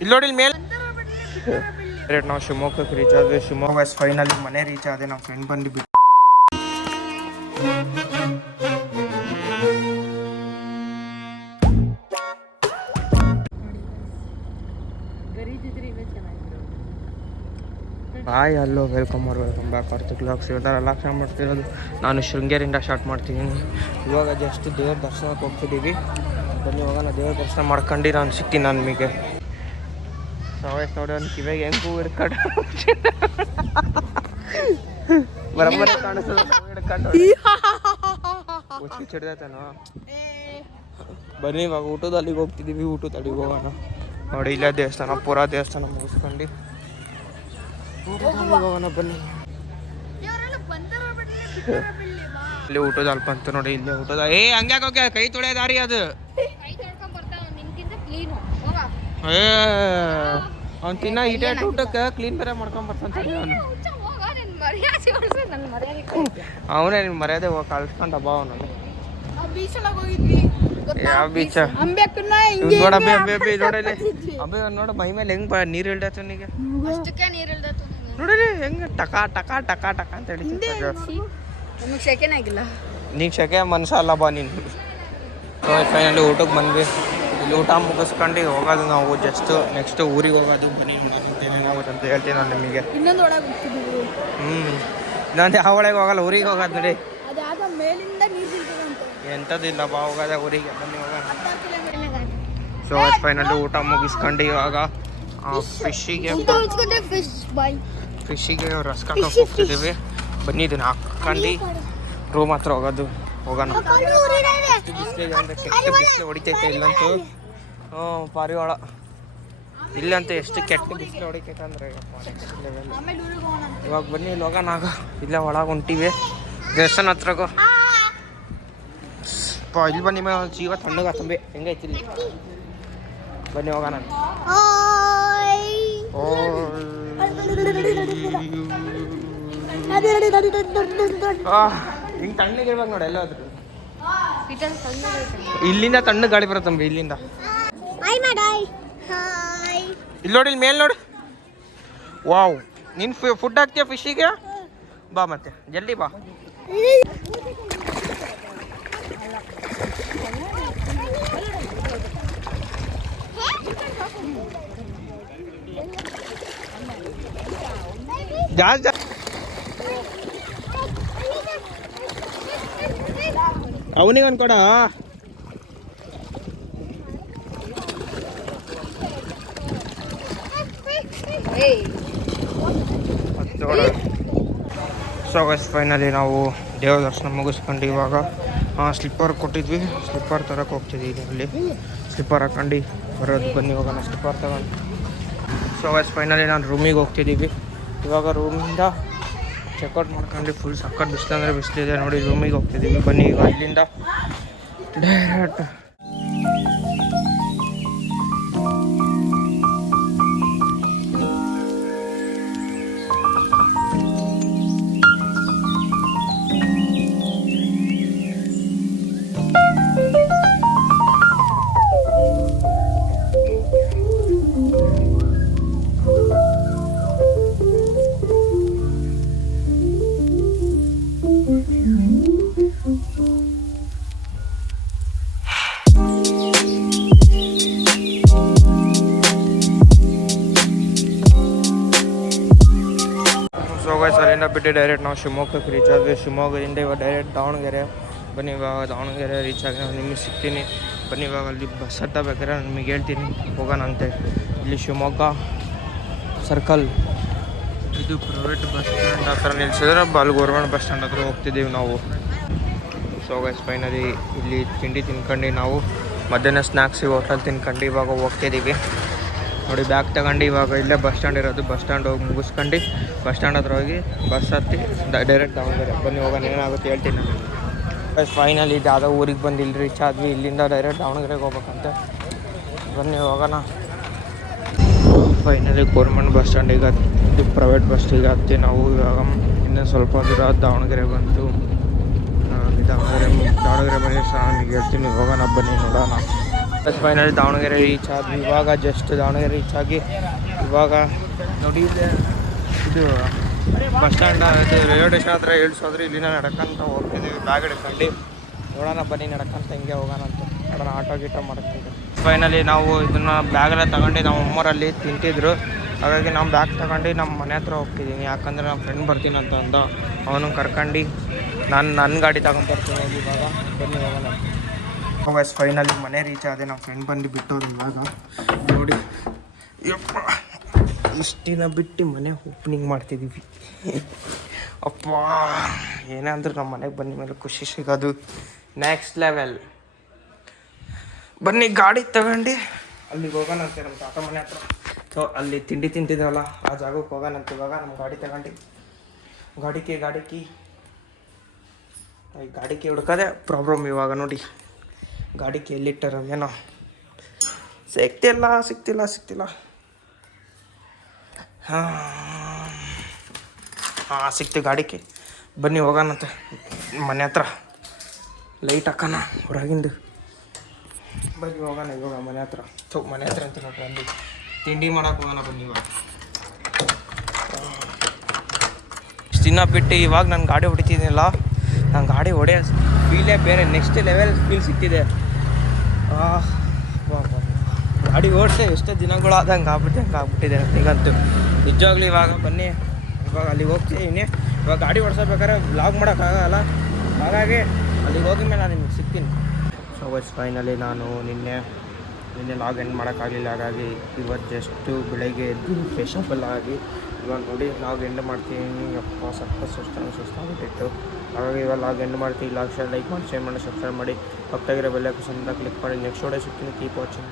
ಇಲ್ಲಿ ನೋಡಿ ಇಲ್ಲಿ ಮೇಲೆ ನಾವು ಶಿವಮೊಗ್ಗಕ್ಕೆ ರೀಚ್ ಆದ್ವಿ. ಶಿವಮೊಗ್ಗ ಫೈನಲಿ ಮನೆ ರೀಚ್ ಆದೆ. ನಮ್ಮ ಫ್ರೆಂಡ್ ಬಂದು ಹಾಯ್ ಹಲೋ ವೆಲ್ಕಮ್ ಬ್ಯಾಕ್ ಆರ್ತ್ ಕ್ಲಾಕ್ಸ್. ಇವತ್ತರ ಲಾಕ್ಷ ಮಾಡ್ತಿರೋದು ನಾನು ಶೃಂಗೇರಿಯಿಂದ ಸ್ಟಾರ್ಟ್ ಮಾಡ್ತೀನಿ. ಇವಾಗ ಜಸ್ಟ್ ದೇವ್ರ ದರ್ಶನಕ್ಕೆ ಹೋಗ್ತಿದ್ದೀವಿ. ಬನ್ನಿ ಇವಾಗ ನಾನು ದೇವ್ರ ದರ್ಶನ ಮಾಡ್ಕೊಂಡು ನಾನು ಸಿಗ್ತೀನಿ ನಿಮಗೆ. ಸವಾಯಸ್ ನೋಡಿ ಅವ್ನು ಕಿವಿಗೆ ಹೆಂಗೆ ಹೂ ಹಿಡ್ಕೊಂಡು ಬರಬ್ಬರ ಕಾಣಿಸ್ತದೆ ಹಿಡ್ಕೊಂಡು ಚಿಡ್ದೈತೇನೋ. ಬನ್ನಿ ಇವಾಗ ಊಟದ ಅಲ್ಲಿಗೆ ಹೋಗ್ತಿದ್ದೀವಿ. ಊಟದ ಅಲ್ಲಿಗೆ ಹೋಗೋಣ. ನೋಡಿ ಇಲ್ಲೇ ದೇವಸ್ಥಾನ, ಪುರಾ ದೇವಸ್ಥಾನ ಮುಗಿಸ್ಕೊಂಡು ಹೋಗೋಣ ಬನ್ನಿ. ಇಲ್ಲಿ ಊಟದ ಅಲ್ಪ ಅಂತ ನೋಡಿ. ಇಲ್ಲೇ ಊಟದ ಹಂಗ್ಯಾಕ ಹೋಗ್ಯ ಕೈ ತೊಳೆ ದಾರಿ ಅದು. ಅವ್ನು ತಿನ್ನ ಈಟೇಟ್ ಊಟಕ್ಕೆ ಕ್ಲೀನ್ ಬೇರೆ ಮಾಡ್ಕೊಂಡ್ ಬರ್ತಾನೆ ಅವನು. ಅವನೇ ನಿನ್ ಮರ್ಯಾದೆ ಹೋಗಿ ಕಳ್ಸ್ಕೊಂಡ ಬಾ ಅವನು. ಯಾವ ಬೀಚ ನೋಡ ಮೈ ಮೇಲೆ ಹೆಂಗ್ ನೀರ್ ಇಳ್ದೈತ ಅವನಿಗೆ. ನೋಡ್ರಿ ಹೆಂಗ ಟಕ ಟಕ ಟಕ ಟಕ ಅಂತ ಹೇಳಿ. ನೀನ್ ಶೆಕೆ ಮನ್ಸ ಅಲ್ಲ ಬಾ ನೀನು. ಫೈನಲಿ ಊಟಕ್ಕೆ ಬಂದ್ವಿ. ಇಲ್ಲಿ ಊಟ ಮುಗಿಸ್ಕೊಂಡು ಹೋಗೋದು ನಾವು. ಜಸ್ಟ್ ನೆಕ್ಸ್ಟ್ ಊರಿಗೆ ಹೋಗೋದು. ಬನ್ನಿ ಏನಾಗುತ್ತೆ ಅಂತ ಹೇಳ್ತೀನಿ ನಾನು ನಿಮಗೆ. ಇನ್ನೊಂದು ಯಾವ ಒಳಗೆ ಹೋಗಲ್ಲ, ಊರಿಗೆ ಹೋಗೋದು ನೋಡಿ. ಎಂಥದ್ದಿಲ್ಲ ಬಾ ಹೋಗೋದ ಊರಿಗೆ. ಬನ್ನಿ ಹೋಗೋಣ. ಸೊ ಫೈನಲಿ ಊಟ ಮುಗಿಸ್ಕೊಂಡು ಇವಾಗ ಫಿಶ್ಶಿಗೆ ರಸ್ಕ ಹೋಗ್ತಿದ್ದೀವಿ. ಬನ್ನಿ ಇದನ್ನ ಹಾಕೊಂಡು ರೂಮ್ ಹತ್ರ ಹೋಗೋಣ. ಬಿಸಿಲಿಗೆ ಅಂದರೆ ಕೆಟ್ಟ ಬಿಸಿಲು ಹೊಡಿತೈತೆ ಇಲ್ಲಂತೂ. ಪಾರಿವಾಳ ಇಲ್ಲಂತೂ ಎಷ್ಟು ಕೆಟ್ಟ ಬಿಸಿಲು ಹೊಡಿತೈತೆ ಅಂದರೆ ಇವಾಗ ಬನ್ನಿ ಇಲ್ಲಿ ಹೋಗೋಣ. ಇಲ್ಲೇ ಒಳಗೆ ಹೊಂಟಿವಿ ದೇವಸ್ಥಾನ ಹತ್ರಗೂ. ಇಲ್ಲಿ ಬನ್ನಿ ಜೀವ ತಣ್ಣಗ ತುಂಬಿ ಹೆಂಗೈತಿ ಇಲ್ಲಿ. ಬನ್ನಿ ಹೋಗೋಣ. ಹಿಂಗೆ ತಣ್ಣಗೆ ಇರ್ಬೇಕು ನೋಡಿ ಎಲ್ಲಾದ್ರೂ. ಇಲ್ಲಿಂದ ತಣ್ಣಗೆ ಗಾಳಿ ಬರುತ್ತಂಬಿ ಇಲ್ಲಿಂದ. ಇಲ್ಲಿ ನೋಡಿ ಇಲ್ಲಿ ಮೇಲೆ ನೋಡು. ವಾವ್, ನೀನು ಫುಡ್ ಹಾಕ್ತೀಯ ಫಿಶ್ಶಿಗೆ? ಬಾ ಮತ್ತೆ ಜಲ್ದಿ ಬಾ. ಜಾಸ್ತಿ ಅವನಿಗೆ ಅನ್ಕೊಡ. ಸೊ ಫೈನಲಿ ನಾವು ದೇವ್ರ ದರ್ಶನ ಮುಗಿಸ್ಕೊಂಡು ಇವಾಗ ಸ್ಲಿಪ್ಪರ್ ಕೊಟ್ಟಿದ್ವಿ. ಸ್ಲಿಪ್ಪರ್ ತರಕ್ಕೆ ಹೋಗ್ತಿದ್ದೀವಿ. ಅಲ್ಲಿ ಸ್ಲಿಪ್ಪರ್ ಹಾಕೊಂಡು ಬರೋದು. ಬನ್ನಿ ಹೋಗೋಣ ಸ್ಲಿಪ್ಪರ್ ತಗೊಂಡು. ಸೊ ಫೈನಲಿ ನಾನು ರೂಮಿಗೆ ಹೋಗ್ತಿದ್ದೀವಿ. ಇವಾಗ ರೂಮಿಂದ ಚೆಕ್ಔಟ್ ಮಾಡ್ಕೊಂಡು ಫುಲ್ ಸಕ್ಕತ್ ಬಿಸಿಲು ಅಂದರೆ ಬಿಸಿಲಿದೆ ನೋಡಿ. ರೂಮಿಗೆ ಹೋಗ್ತಿದ್ದೀವಿ. ಬನ್ನಿ ಈಗ ಇಲ್ಲಿಂದ ಡೈರೆಕ್ಟ್ ಅಲ್ಲಿಂದ ಬಿಟ್ಟು ಡೈರೆಕ್ಟ್ ನಾವು ಶಿವಮೊಗ್ಗಕ್ಕೆ ರೀಚ್ ಆದ್ವಿ. ಶಿವಮೊಗ್ಗದಿಂದ ಇವಾಗ ಡೈರೆಕ್ಟ್ ದಾವಣಗೆರೆ. ಬನ್ನಿ ಇವಾಗ ದಾವಣಗೆರೆ ರೀಚ್ ಆಗಿ ನಾನು ನಿಮಗೆ ಸಿಗ್ತೀನಿ. ಬನ್ನಿ ಇವಾಗ ಅಲ್ಲಿ ಬಸ್ ಹತ್ತಬೇಕಾದ್ರೆ ನಿಮಗೆ ಹೇಳ್ತೀನಿ ಹೋಗೋಣಂತೆ. ಇಲ್ಲಿ ಶಿವಮೊಗ್ಗ ಸರ್ಕಲ್ ಇದು ಪ್ರೈವೇಟ್ ಬಸ್ ಸ್ಟ್ಯಾಂಡ್ ಹತ್ರ ನಿಲ್ಸಿದ್ರೆ ಅಲ್ಲಿ ಗೌರ್ಮೆಂಟ್ ಬಸ್ ಸ್ಟ್ಯಾಂಡ್ ಹತ್ರ ಹೋಗ್ತಿದ್ದೀವಿ ನಾವು. ಸೊ ಗೈಸ್ ಫೈನಲಿ ಇಲ್ಲಿ ತಿಂಡಿ ತಿನ್ಕೊಂಡು ನಾವು ಮಧ್ಯಾಹ್ನ ಸ್ನ್ಯಾಕ್ಸಿಗೆ ಹೋಟೆಲ್ ತಿನ್ಕೊಂಡು ಇವಾಗ ಹೋಗ್ತಿದ್ದೀವಿ ನೋಡಿ. ಬ್ಯಾಗ್ ತಗೊಂಡು ಇವಾಗ ಇಲ್ಲೇ ಬಸ್ ಸ್ಟ್ಯಾಂಡ್ ಇರೋದು. ಬಸ್ ಸ್ಟ್ಯಾಂಡ್ ಹೋಗಿ ಮುಗಿಸ್ಕೊಂಡು ಬಸ್ ಸ್ಟ್ಯಾಂಡ್ ಹತ್ರ ಹೋಗಿ ಬಸ್ ಹತ್ತಿ ಡೈರೆಕ್ಟ್ ದಾವಣಗೆರೆ. ಬನ್ನಿ ಹೋಗೋಣ ಏನಾಗುತ್ತೆ ಹೇಳ್ತೀನಿ. ಫೈನಲಿ ಇದು ಯಾವುದೋ ಊರಿಗೆ ಬಂದು ಇಲ್ಲಿ ರೀಚ್ ಆದ್ವಿ. ಇಲ್ಲಿಂದ ಡೈರೆಕ್ಟ್ ದಾವಣಗೆರೆಗೆ ಹೋಗ್ಬೇಕಂತ. ಬನ್ನಿ ಹೋಗೋಣ. ಫೈನಲಿ ಗೌರ್ಮೆಂಟ್ ಬಸ್ ಸ್ಟ್ಯಾಂಡಿಗೆ ಇದು ಪ್ರೈವೇಟ್ ಬಸ್ಸಿಗೆ ಹತ್ತಿ ನಾವು ಇವಾಗ ಇನ್ನೂ ಸ್ವಲ್ಪ ದೂರ ದಾವಣಗೆರೆ ಬಂತು. ದಾವಣಗೆರೆ ಬನ್ನಿ ಸರ್, ನಿಮಗೆ ಹೇಳ್ತೀನಿ ಹೋಗೋಣ ಬನ್ನಿ ನೋಡೋಣ. ಫೈನಲಿ ದಾವಣಗೆರೆ ರೀಚ್ ಆದ್ವಿ. ಇವಾಗ ಜಸ್ಟ್ ದಾವಣಗೆರೆ ರೀಚ್ ಆಗಿ ಇವಾಗ ನೋಡಿ ಇದು ಬಸ್ ಸ್ಟ್ಯಾಂಡ್ ಇದು ರೈಲ್ವೆ ಸ್ಟೇಷನ್ ಹತ್ರ ಇಳಿಸೋದ್ರೆ ಇಲ್ಲಿನ ನಡ್ಕೊಂತ ಹೋಗ್ತಿದ್ದೀವಿ. ಬ್ಯಾಗ್ ಹಿಡ್ಕೊಂಡು ನೋಡೋಣ ಬನ್ನಿ ನಡ್ಕೊಂತ ಹಿಂಗೆ ಹೋಗೋಣ ಅಂತ ನೋಡೋಣ. ಆಟೋ ಗೀಟೋ ಮಾಡ್ಕೊಂಡು ಫೈನಲಿ ನಾವು ಇದನ್ನು ಬ್ಯಾಗೆಲ್ಲ ತಗೊಂಡು ನಮ್ಮ ಅಮ್ಮರಲ್ಲಿ ತಿಂತಿದ್ರು. ಹಾಗಾಗಿ ನಾವು ಬ್ಯಾಗ್ ತಗೊಂಡು ನಮ್ಮ ಮನೆ ಹತ್ರ ಹೋಗ್ತಿದ್ದೀನಿ. ಯಾಕಂದರೆ ನಮ್ಮ ಫ್ರೆಂಡ್ ಬರ್ತೀನಿ ಅಂತ ಅಂದ. ಅವನು ಕರ್ಕೊಂಡು ನನ್ನ ಗಾಡಿ ತಗೊಂಡ್ಬರ್ತೀನಿ ಇವಾಗ. ಬನ್ನಿ ಹೋಗೋಣ. ಬಸ್ ಫೈನಲಿ ಮನೆ ರೀಚ್ ಆದೆ. ನಮ್ಮ ಫ್ರೆಂಡ್ ಬಂದು ಬಿಟ್ಟೋದು ಇವಾಗ ನೋಡಿ. ಯಪ್ಪ ಇಷ್ಟು ದಿನ ಬಿಟ್ಟು ಮನೆ ಓಪನಿಂಗ್ ಮಾಡ್ತಿದ್ದೀವಿ. ಅಪ್ಪ ಏನೇ ಅಂದರೂ ನಮ್ಮ ಮನೆಗೆ ಬಂದ ಮೇಲೆ ಖುಷಿ ಸಿಗೋದು ನೆಕ್ಸ್ಟ್ ಲೆವೆಲ್. ಬನ್ನಿ ಗಾಡಿ ತಗೊಂಡು ಅಲ್ಲಿಗೆ ಹೋಗೋಣಂತೆ ನಮ್ಮ ತಾತ ಮನೆ ಹತ್ರ. ಸೊ ಅಲ್ಲಿ ತಿಂಡಿ ತಿಂತಿದ್ವಲ್ಲ ಆ ಜಾಗಕ್ಕೆ ಹೋಗೋಣಂತೆ ಇವಾಗ. ನಮ್ಮ ಗಾಡಿ ತಗೊಂಡು ಗಾಡಿ ಕೀ ಹುಡ್ಕೋದೆ ಪ್ರಾಬ್ಲಮ್ ಇವಾಗ. ನೋಡಿ ಗಾಡಿ ಕೀ ಎಲ್ಲಿಟ್ಟಾರ ಏನೋ ಸಿಕ್ತಿಲ್ಲ. ಹಾಂ ಸಿಕ್ತು ಗಾಡಿ ಕೀ. ಬನ್ನಿ ಹೋಗೋಣಂತೆ ಮನೆ ಹತ್ರ. ಲೈಟ್ ಹಾಕೋಣ ಹೊರಗಿಂದು. ಬನ್ನಿ ಹೋಗೋಣ ಇವಾಗ ಮನೆ ಹತ್ರ. ಮನೆ ಹತ್ರ ಅಂತ ನೋಡ್ರಿ ಅಲ್ಲಿ ತಿಂಡಿ ಮಾಡೋಕೆ ಹೋಗೋಣ ಬನ್ನಿ ಇವಾಗ. ಇಷ್ಟು ದಿನ ಬಿಟ್ಟು ಇವಾಗ ನಾನು ಗಾಡಿ ಹೊಡಿತಿದ್ದೀನಿಲ್ಲ. ನಾನು ಗಾಡಿ ಹೊಡೆಯೋ ಫೀಲೇ ಬೇರೆ, ನೆಕ್ಸ್ಟ್ ಲೆವೆಲ್ ಫೀಲ್ ಸಿಗ್ತಿದೆ. ಗಾಡಿ ಓಡಿಸಿ ಎಷ್ಟೋ ದಿನಗಳಾದಂಗೆ ಆಗ್ಬಿಟ್ಟಿದೆ ಈಗಂತೂ ನಿಜವಾಗ್ಲೂ. ಇವಾಗ ಬನ್ನಿ ಇವಾಗ ಅಲ್ಲಿಗೆ ಹೋಗ್ತೀನಿ. ಇವಾಗ ಗಾಡಿ ಓಡಿಸೋಬೇಕಾದ್ರೆ ವ್ಲಾಗ್ ಮಾಡೋಕ್ಕಾಗಲ್ಲ. ಹಾಗಾಗಿ ಅಲ್ಲಿಗೆ ಹೋಗಿ ಮೇಲೆ ನಾನು ನಿಮಗೆ ಸಿಗ್ತೀನಿ. ಸೊ ಫೈನಲಿ ನಾನು ನಿನ್ನೆ ಲಾಗ್ ಎಂಡ್ ಮಾಡೋಕ್ಕಾಗಲಿಲ್ಲ. ಹಾಗಾಗಿ ಇವತ್ತು ಜಸ್ಟು ಬೆಳಗ್ಗೆ ಎದ್ದು ಫ್ರೆಶ್ ಅಪ್ ಎಲ್ಲ ಆಗಿ ಇವಾಗ ನೋಡಿ ಲಾಗ್ ಎಂಡ್ ಮಾಡ್ತೀನಿ. ಅಪ್ಪ ಸುಸ್ತಾಗ್ಬಿಟ್ಟಿತ್ತು. ಹಾಗಾಗಿ ಇವಾಗ ಲಾಗ್ ಎಂಡ್ ಮಾಡ್ತೀನಿ. ಲಾಗ್ ಲೈಕ್ ಮಾಡಿ, ಶೇರ್ ಮಾಡಿ, ಸಬ್ಸ್ಕ್ರೈಬ್ ಮಾಡಿ, ಪಕ್ಕದಾಗಿರೋ ಬೆಲ್ ಐಕಾನ್ ಕ್ಲಿಕ್ ಮಾಡಿ. ನೆಕ್ಸ್ಟ್ ವಿಡಿಯೋ ಸಿಗ್ತೀನಿ. Keep watching.